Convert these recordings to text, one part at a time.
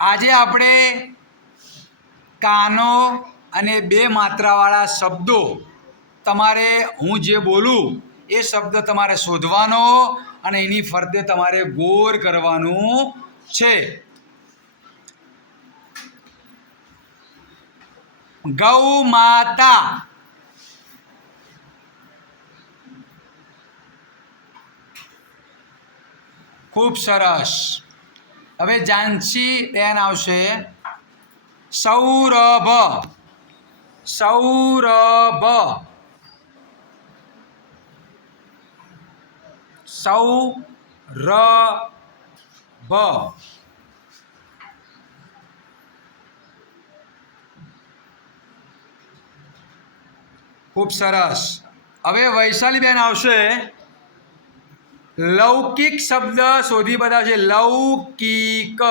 આજે આપણે કાનો અને બે માત્રાવાળા શબ્દો તમારે હું જે બોલું એ શબ્દ તમારે શોધવાનો અને એની ફરતે તમારે ગોર કરવાનું છે. ગૌ માતા, ખૂબ સરસ. હવે જાનસી બેન આવશે. સૌરભ, સૌરભ, સૌરભ. ખૂબ સરસ. હવે વૈશાલી બેન આવશે. લૌકિક શબ્દ શોધી બતાવશે. લૌકિક,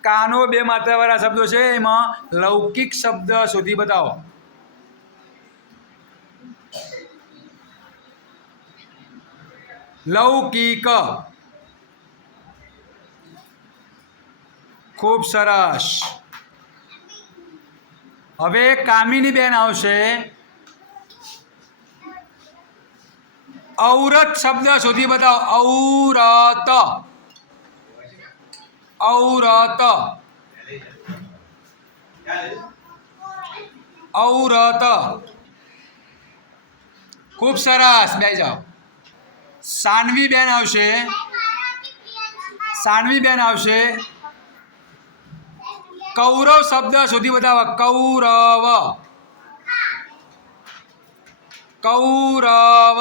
કાનો બે માત્રાવાળા શબ્દો છે, એમાં લૌકિક શબ્દ શોધી બતાવો. લૌકિક, ખૂબ સરસ. હવે કામિની બેન આવશે. ઔરત શબ્દ શોધી બતાવો. ઔરત, ઔરત, ઔરત. ખૂબ સરસ. બેસી જાઓ. સાનવી બેન આવશે. સાનવી બેન આવશે. કૌરવ શબ્દ શોધી બતાવો. કૌરવ, કૌરવ.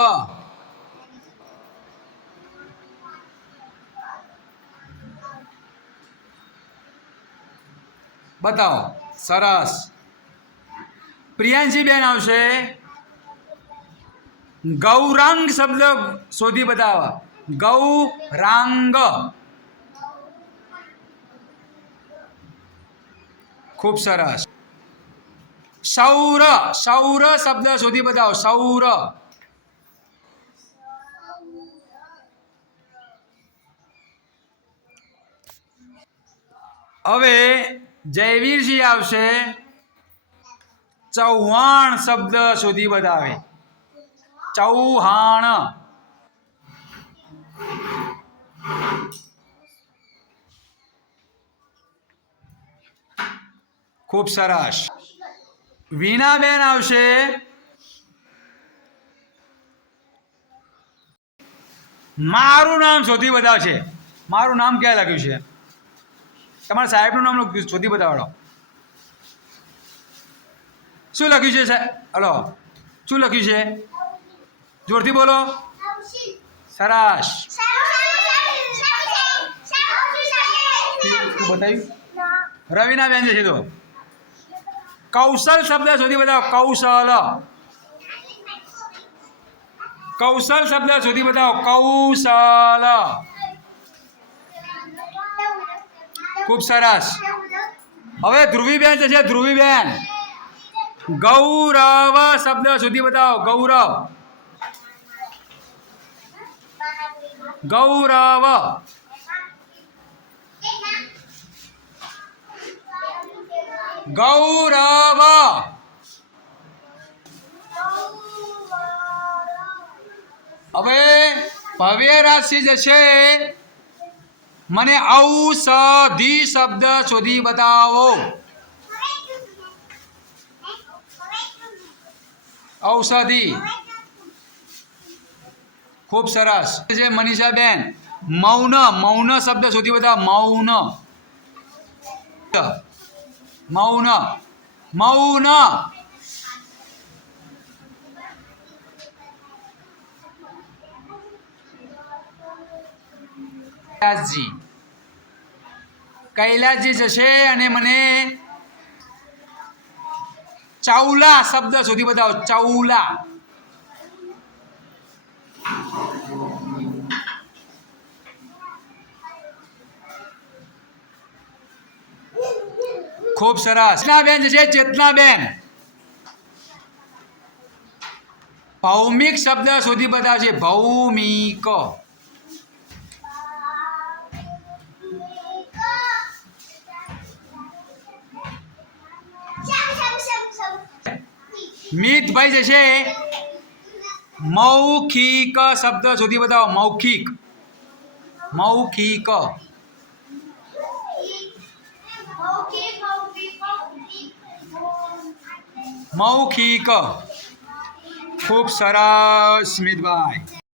બતાવો. સરસ. પ્રિયાંશી બેન આવશે. ગૌરાંગ શબ્દ શોધી બતાવો. ગૌરાંગ. ખૂબ સરસ. સૌર, સૌર શબ્દ શોધી બતાવો. સૌર. હવે જયવીરજી આવશે. ચૌહાણ શબ્દ શોધી બતાવે. ચૌહાણ. ખૂબ સરસ. વીણાબેન આવશે. મારું નામ શોધી બતાવશે. મારું નામ ક્યાં લખ્યું છે? તમારા સાહેબનું નામ શોધી બતાવડો. શું લખ્યું છે સાહેબ? હલો, શું લખ્યું છે? જોરથી બોલો. સરસ. બતાવ્યું. રવિના બેન છે. તો કૌશલ શબ્દ શોધી બતાવો. કૌશલ, કૌશલ શબ્દ શોધી બતાવો. કૌશલ. ખૂબ સરસ. હવે ધ્રુવીબેન છે. ધ્રુવીબેન, ગૌરવ શબ્દ શોધી બતાવો. ગૌરવ, ગૌરવ. ગૌરવ. હવે ભવ્યરાજસિંહ જે છે, મને ઔષધિ શબ્દ શોધી બતાવો. ઔષધિ. ખૂબ સરસ. છે મનીષાબેન. મૌન, મૌન શબ્દ શોધી બતાવો. મૌન, મૌન, મૌન. કૈલાસજી, કૈલાસજી જશે અને મને ચાવલા શબ્દ શોધી બતાવો. ચાવલા. ખૂબ સરસ. ચેતનાબેન છે. ચેતનાબેન, ભૌમિક શબ્દ શોધી બતાવશે. ભૌમિક. મિતભાઈ જશે મૌખિક શબ્દ શોધી બતાવો. મૌખિક મૌખિક મૌખિક ખૂબ સરસ સ્મિતભાઈ.